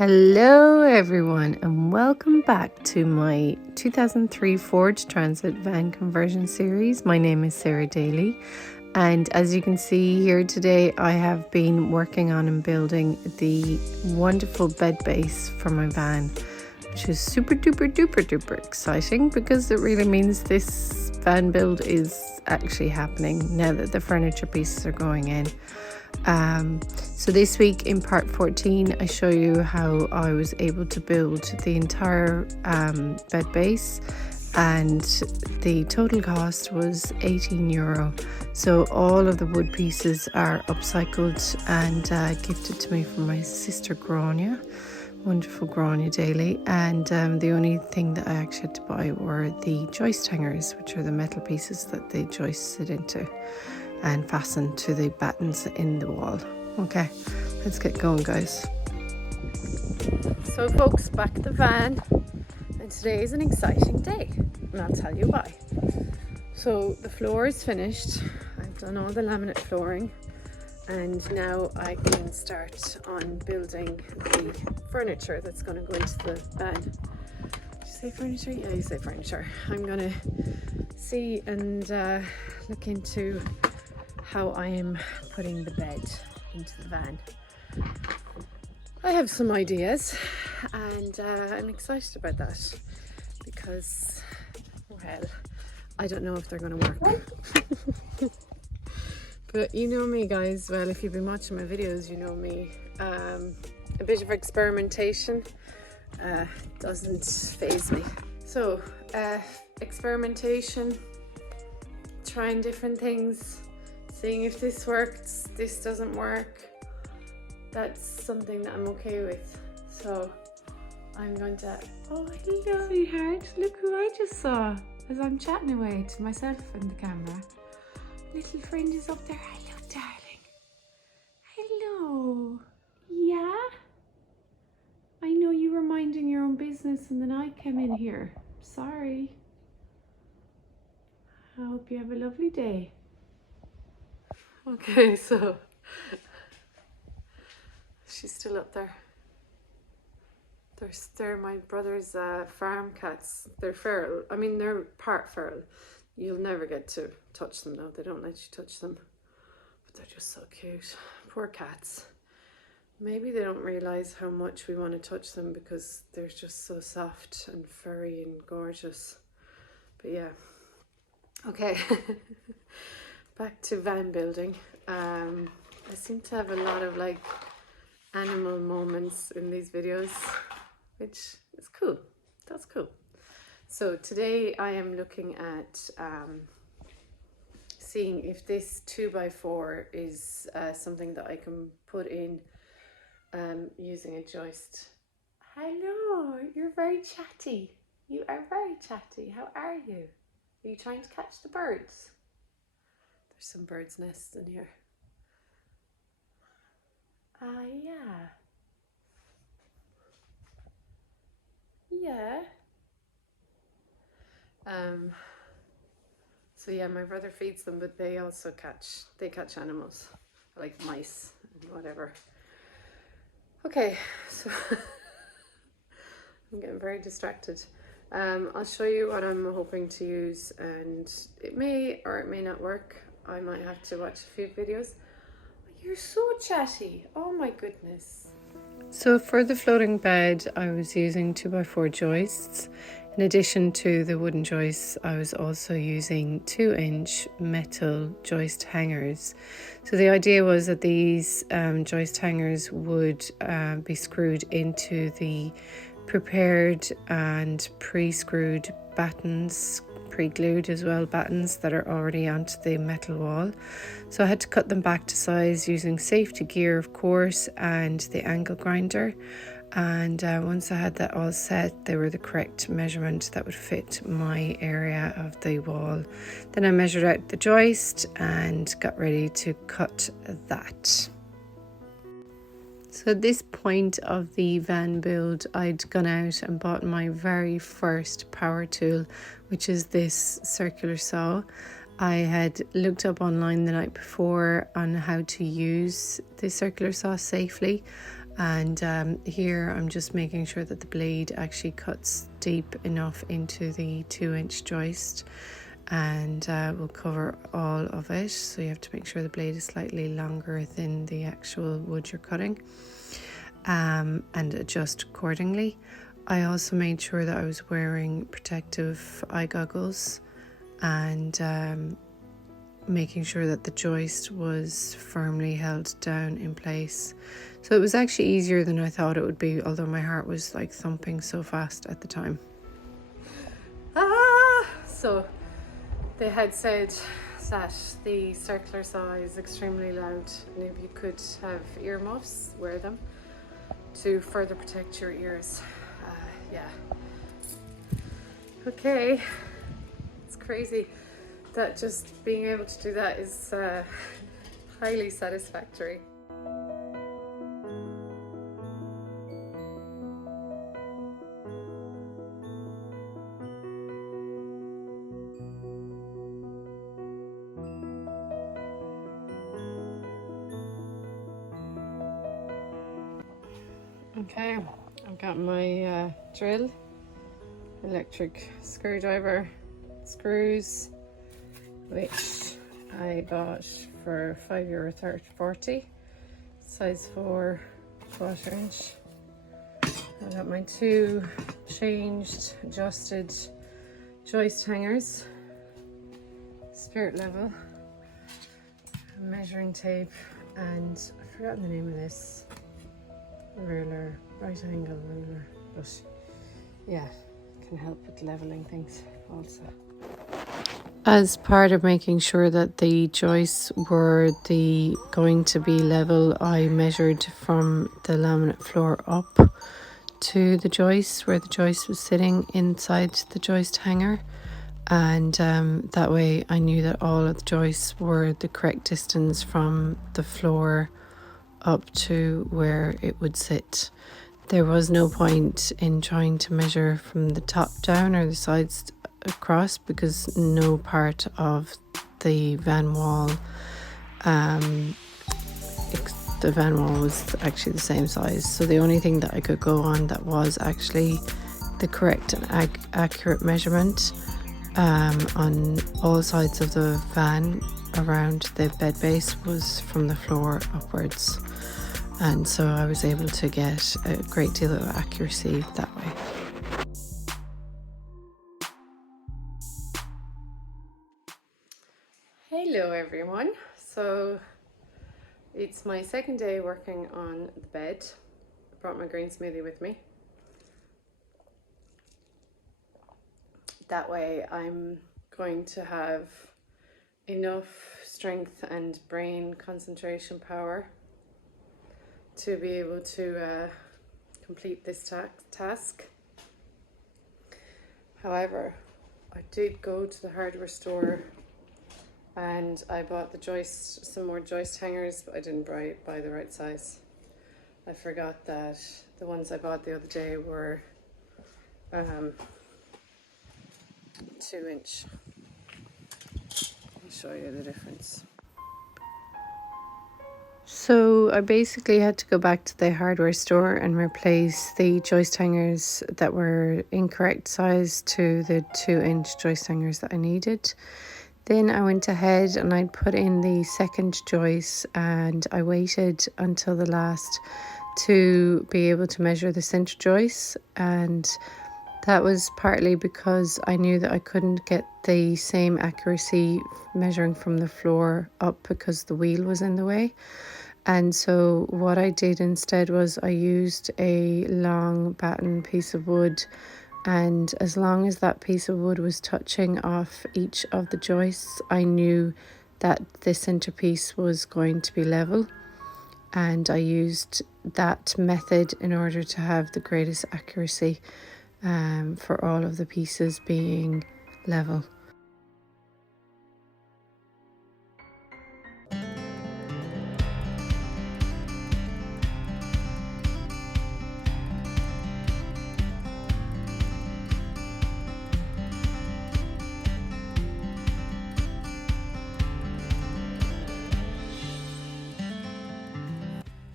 Hello everyone and welcome back to my 2003 Ford Transit van conversion series. My name is Sarah Daly, and as you can see here today I have been working on and building the wonderful bed base for my van, which is super duper exciting because it really means this van build is actually happening now that the furniture pieces are going in. So this week in part 14 I show you how I was able to build the entire bed base, and the total cost was €18. So all of the wood pieces are upcycled and gifted to me from my sister Grania, wonderful Grania Daly, and the only thing that I actually had to buy were the joist hangers, which are the metal pieces that the joists sit into and fasten to the battens in the wall. Okay, let's get going, guys. So folks, back at the van, and today is an exciting day, and I'll tell you why. So the floor is finished. I've done all the laminate flooring, and now I can start on building the furniture that's going to go into the van. Did you say furniture? Yeah, you say furniture. I'm going to see and look into how I am putting the bed into the van. I have some ideas, and I'm excited about that because, well, I don't know if they're going to work. But you know me, guys. Well, if you've been watching my videos, you know me. A bit of experimentation doesn't faze me. So experimentation, trying different things, seeing if this works, this doesn't work. That's something that I'm okay with. So I'm going to, oh hello sweetheart, look who I just saw as I'm chatting away to myself and the camera. Little friend is up there. Hello darling. Hello. Yeah? I know you were minding your own business and then I came in here. Sorry. I hope you have a lovely day. Okay, so she's still up there. They're my brother's farm cats. They're feral. I mean, they're part feral. You'll never get to touch them though. They don't let you touch them. But they're just so cute. Poor cats. Maybe they don't realise how much we want to touch them because they're just so soft and furry and gorgeous. But yeah. Okay. Back to van building. I seem to have a lot of like animal moments in these videos, which is cool. That's cool. So today I am looking at seeing if this 2x4 is something that I can put in using a joist. Hello, you're very chatty. You are very chatty. How are you? Are you trying to catch the birds? There's some birds' nests in here. Yeah. Yeah. So yeah, my brother feeds them, but they also catch animals, like mice and whatever. Okay, so I'm getting very distracted. I'll show you what I'm hoping to use, and it may or it may not work. I might have to watch a few videos. You're so chatty. Oh my goodness. So for the floating bed, I was using 2x4 joists. In addition to the wooden joists, I was also using 2-inch metal joist hangers. So the idea was that these joist hangers would be screwed into the prepared and pre-screwed battens, pre-glued as well, battens that are already onto the metal wall. So I had to cut them back to size using safety gear, of course, and the angle grinder. And once I had that all set, they were the correct measurement that would fit my area of the wall. Then I measured out the joist and got ready to cut that. So at this point of the van build, I'd gone out and bought my very first power tool, which is this circular saw. I had looked up online the night before on how to use the circular saw safely. And here I'm just making sure that the blade actually cuts deep enough into the 2-inch joist, and will cover all of it. So you have to make sure the blade is slightly longer than the actual wood you're cutting, and adjust accordingly. I also made sure that I was wearing protective eye goggles, and making sure that the joist was firmly held down in place. So it was actually easier than I thought it would be, although my heart was like thumping so fast at the time. So they had said that the circular saw is extremely loud, and if you could have earmuffs, wear them to further protect your ears. Yeah. Okay, it's crazy that just being able to do that is highly satisfactory. Okay, I've got my drill, electric screwdriver, screws, which I got for €5.40, size 4 1/4 inch. I got my 2 changed, adjusted joist hangers, spirit level, measuring tape, and I've forgotten the name of this. Ruler, right angle ruler, but yeah, can help with leveling things also. As part of making sure that the joists were going to be level, I measured from the laminate floor up to the joist where the joist was sitting inside the joist hanger, and that way I knew that all of the joists were the correct distance from the floor up to where it would sit. There was no point in trying to measure from the top down or the sides across, because no part of the van wall was actually the same size. So the only thing that I could go on that was actually the correct and accurate measurement on all sides of the van around the bed base was from the floor upwards, and so I was able to get a great deal of accuracy that way. Hello everyone, so it's my second day working on the bed. I brought my green smoothie with me. That way I'm going to have enough strength and brain concentration power to be able to complete this task. However, I did go to the hardware store and I bought some more joist hangers, but I didn't buy the right size. I forgot that the ones I bought the other day were 2-inch. I'll show you the difference. So I basically had to go back to the hardware store and replace the joist hangers that were incorrect size to the 2-inch joist hangers that I needed. Then I went ahead and I put in the second joist, and I waited until the last to be able to measure the center joist, and that was partly because I knew that I couldn't get the same accuracy measuring from the floor up because the wheel was in the way. And so what I did instead was I used a long batten piece of wood, and as long as that piece of wood was touching off each of the joists, I knew that the centerpiece was going to be level, and I used that method in order to have the greatest accuracy for all of the pieces being level.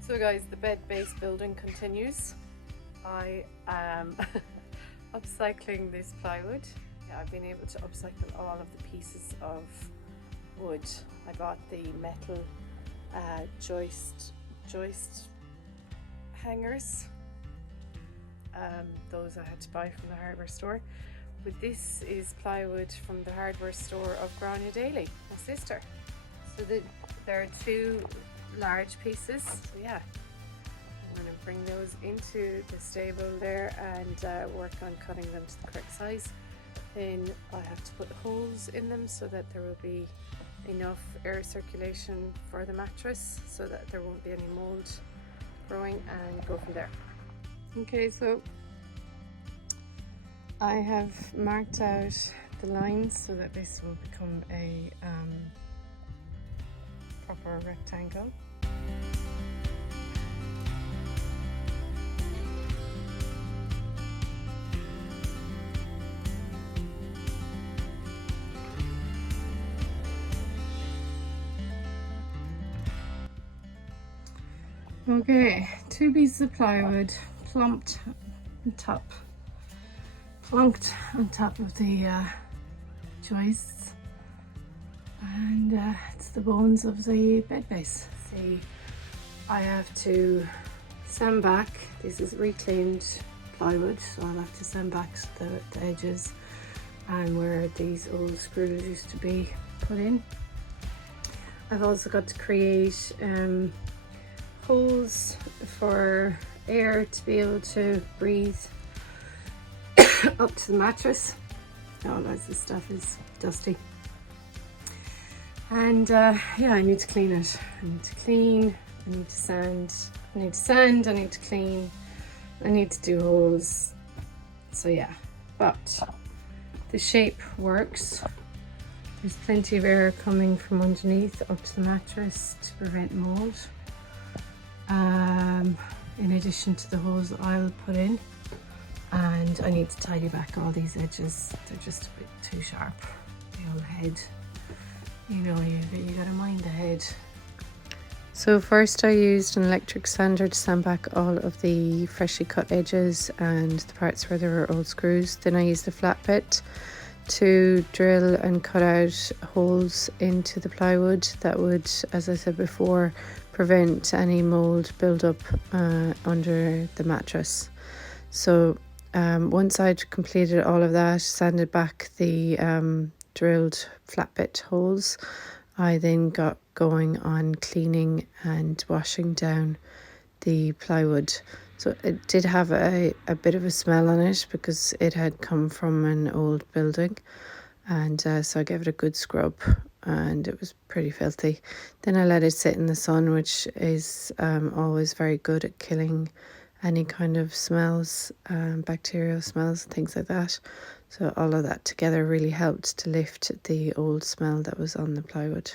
So So guys, the bed base building continues. I am upcycling this plywood. Yeah, I've been able to upcycle all of the pieces of wood. I got the metal joist hangers. Those I had to buy from the hardware store. But this is plywood from the hardware store of Grania Daly, my sister. So there are two large pieces. So yeah, I'm going to bring those into the stable there and work on cutting them to the correct size. Then I have to put holes in them so that there will be enough air circulation for the mattress so that there won't be any mold growing, and go from there. Okay, so I have marked out the lines so that this will become a proper rectangle. Okay, 2 pieces of plywood plunked on top of the joists, and it's the bones of the bed base. See, I have to sand back. This is reclaimed plywood, so I'll have to sand back the edges and where these old screws used to be put in. I've also got to create holes for air to be able to breathe up to the mattress. Oh, this stuff is dusty. And yeah, I need to clean it. I need to clean, I need to sand, I need to sand, I need to clean, I need to do holes. So yeah, but the shape works. There's plenty of air coming from underneath up to the mattress to prevent mold. In addition to the holes that I'll put in, and I need to tidy back all these edges. They're just a bit too sharp. The old head, you know, you gotta mind the head. So first I used an electric sander to sand back all of the freshly cut edges and the parts where there were old screws. Then I used a flat bit to drill and cut out holes into the plywood that would, as I said before, prevent any mold build-up under the mattress. So once I'd completed all of that, sanded back the drilled flat bit holes, I then got going on cleaning and washing down the plywood. So it did have a bit of a smell on it because it had come from an old building, and so I gave it a good scrub and it was pretty filthy. Then I let it sit in the sun, which is always very good at killing any kind of smells, bacterial smells, things like that. So all of that together really helped to lift the old smell that was on the plywood.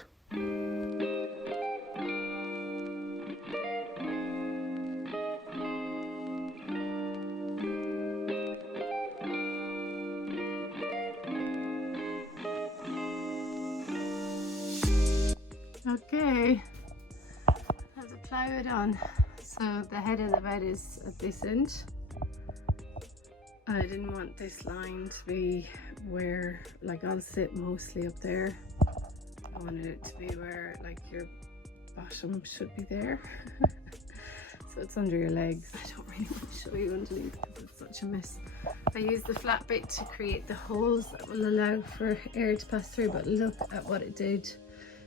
Okay, I have the plywood on. So the head of the bed is at this end. I didn't want this line to be where, like, I'll sit mostly up there. I wanted it to be where, like, your bottom should be there. So it's under your legs. I don't really want to show you underneath because it's such a mess. I used the flat bit to create the holes that will allow for air to pass through, but look at what it did.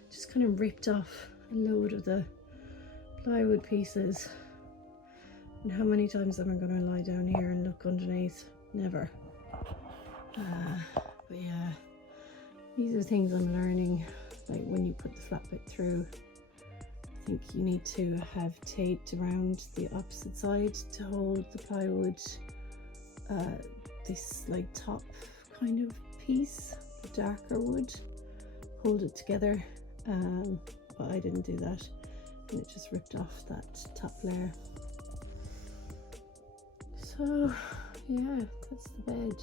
Just kind of ripped off a load of the plywood pieces. And how many times am I going to lie down here and look underneath? Never. But yeah, these are things I'm learning. Like when you put the flat bit through, I think you need to have taped around the opposite side to hold the plywood, this like top kind of piece, the darker wood, hold it together. But I didn't do that and it just ripped off that top layer. So yeah, that's the bed.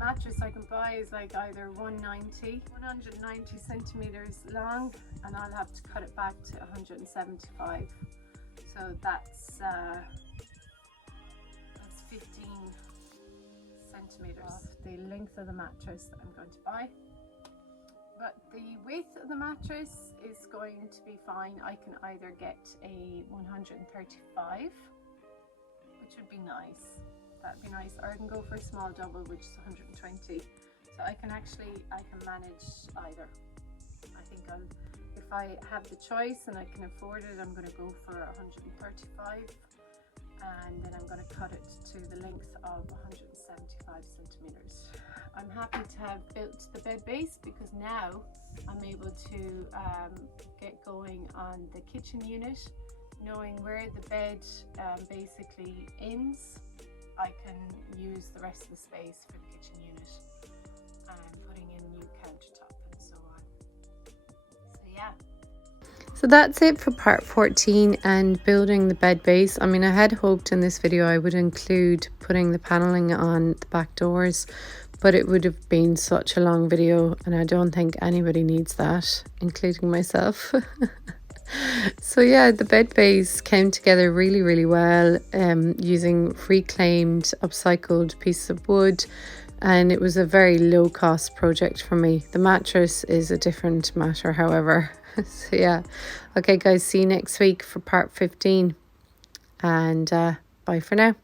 mattress I can buy is like either 190 centimeters long, and I'll have to cut it back to 175. So that's 15 centimeters off the length of the mattress that I'm going to buy. But the width of the mattress is going to be fine. I can either get a 135, which would be nice. That'd be nice. Or I can go for a small double, which is 120. So I can manage either. I think if I have the choice and I can afford it, I'm going to go for 135. And then I'm going to cut it to the length of 175 centimeters. I'm happy to have built the bed base because now I'm able to get going on the kitchen unit. Knowing where the bed basically ends, I can use the rest of the space for the kitchen unit and putting in new countertop and so on. So yeah. So that's it for part 14 and building the bed base. I mean, I had hoped in this video I would include putting the paneling on the back doors, but it would have been such a long video and I don't think anybody needs that, including myself. So yeah, the bed base came together really well, using reclaimed, upcycled pieces of wood, and it was a very low cost project for me. The mattress is a different matter, however. So yeah, okay guys, see you next week for part 15, and bye for now.